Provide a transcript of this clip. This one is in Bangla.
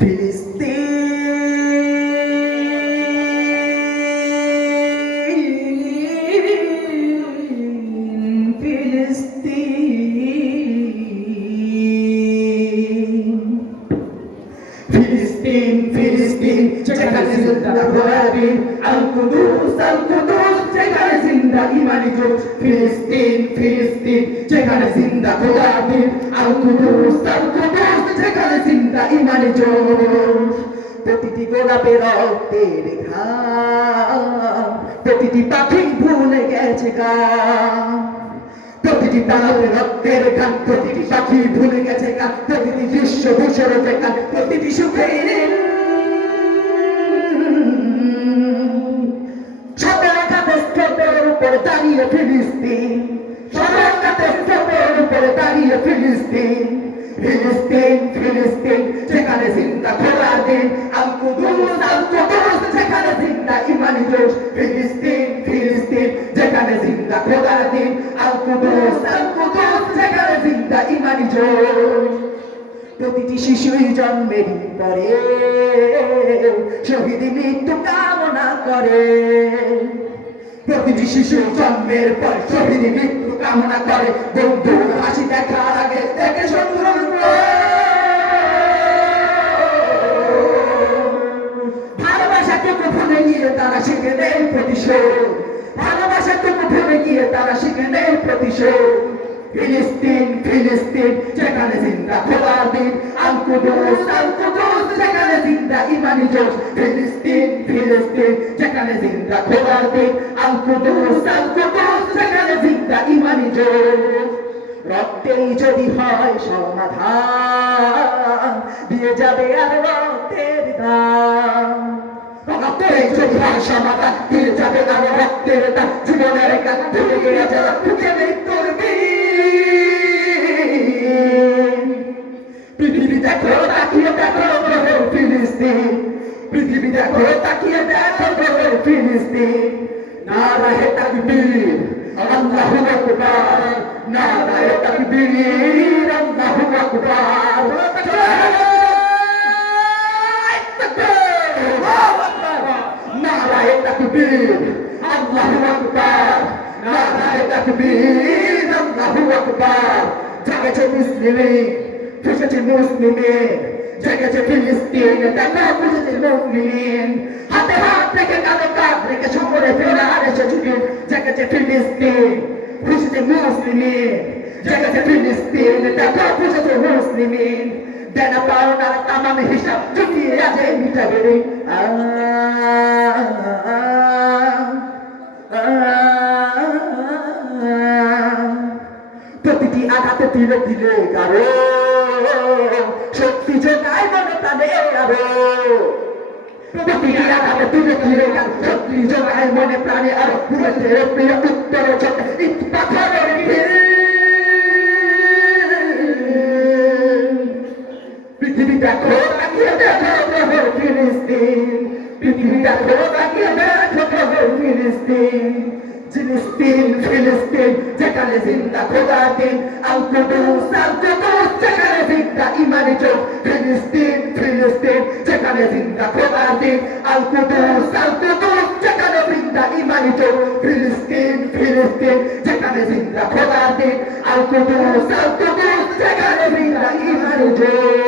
ফিলিস্তিন ফিলিস্তিন যেখানে জিন্দা ঘোড়াবিন আল কুদুস যেখানে জিন্দা ইমানি জোশ ফিলিস্তিন ফিলিস্তিন যেখানে জিন্দা ঘোড়াবিন আল কুদুস যেখানে জিন্দা ইমানি জোশ প্রতিটি গোলাপের রক্তের ঘাম প্রতিটি পাখি ভুলে গেছে গান প্রতিটি তালের রক্তের গান প্রতিটি পাখি ভুলে গেছে গান প্রতিটি দৃশ্য ভূষণ গান প্রতিটি সুখের সবাইকাতে স্তূপের উপরে দাঁড়িয়ে ফিলিস্তিন সবাইকাতে স্তূপের উপরে দাঁড়িয়ে ফিলিস্তিন ফিলিস্তিন ফিলিস্তিন যেখানে জিন্দা খোদার দিন আল কুদুস যেখানে জিন্দা ইমানি জোশ ফিলিস্তিন ফিলিস্তিন যেখানে জিন্দা খোদার দিন আল কুদুস যেখানে জিন্দা ইমানি জোশ প্রতিটি শিশুই জন্মের পরে শহীদ মৃত্যু কামনা করে প্রতিটি শিশু জন্মের পর শহীদ মৃত্যু কামনা করে বন্ধু হাসি দেখার আগে দেখে শত্রুর ভালোবাসাটুকু ভুলে গিয়ে তারা শিখে নেই প্রতিশোধ ভালোবাসাটুকু ভুলে গিয়ে তারা শিখে নেই প্রতিশোধ ফিলিস্তিন ফিলিস্তিন যেখানে জিন্দা খোদার দিন আল কুদুস যেখানে জিন্দা ইমানি জোশ ফিলিস্তিন ফিলিস্তিন যেখানে জিন্দা খোদার দিন আল কুদুস যেখানে জিন্দা ইমানি জোশ রক্তেই যদি হয় সমাধান দিয়ে যাবে আর রক্তের দান রক্তেই যদি হয় সমাধান দিয়ে যাবে আর রক্তের দান জীবনের গান ভুলে গিয়ে যারা খুঁজে মৃত্যুর পৃথিবী দেখো তাকিয়ে দেখো ফিলিস্তিন পৃথিবী দেখো তাকিয়ে দেখো ফিলিস্তিন নারায়ে তাকবীর আল্লাহু আকবার নারায়ে তাকবীর আল্লাহু আকবার নারায়ে তাকবীর আল্লাহু আকবার নারায়ে তাকবীর আল্লাহু আকবার জাগেছে মুসলিম ফুসেছে মুসলিমের জেগেছে ফিলিস্তিন দেখা ফুসেছে মুসলিম হাতে হাত রেখে কাঁধে কাঁধ রেখে সকলে ফেরার এসে ছুটে জেগেছে ফিলিস্তিন ফুসেছে মুসলিমের জেগেছে ফিলিস্তিন দেখা ফুসেছে মুসলিম দেনা পাওনার তামাম হিসাব চুকিয়ে আছে মিটাবে রে প্রতিটি আঘাতে তিলে তিলে কারো শক্তি যোগায় মনে প্রাণে আরো প্রতিটি আঘাতে তিলে তিলে কারো শক্তি যোগায় মনে প্রাণে আরো বুলেটের প্রিয় উত্তর চোখে ইট পাথরের পৃথিবী দেখো তাকিয়ে দেখো ফিলিস্তিন পৃথিবী দেখো তাকিয়ে দেখো ফিলিস্তিন ফিলিস্তিন ফিলিস্তিন যেখানে জিন্দা খোদার দিন আল কুদুস যেখানে জিন্দা ইমানি জোশ ফিলিস্তিন ফিলিস্তিন যেখানে জিন্দা খোদার দিন আল কুদুস যেখানে জিন্দা ইমানি জোশ ফিলিস্তিন ফিলিস্তিন যেখানে জিন্দা খোদার দিন আল কুদুস যেখানে জিন্দা ইমানি জোশ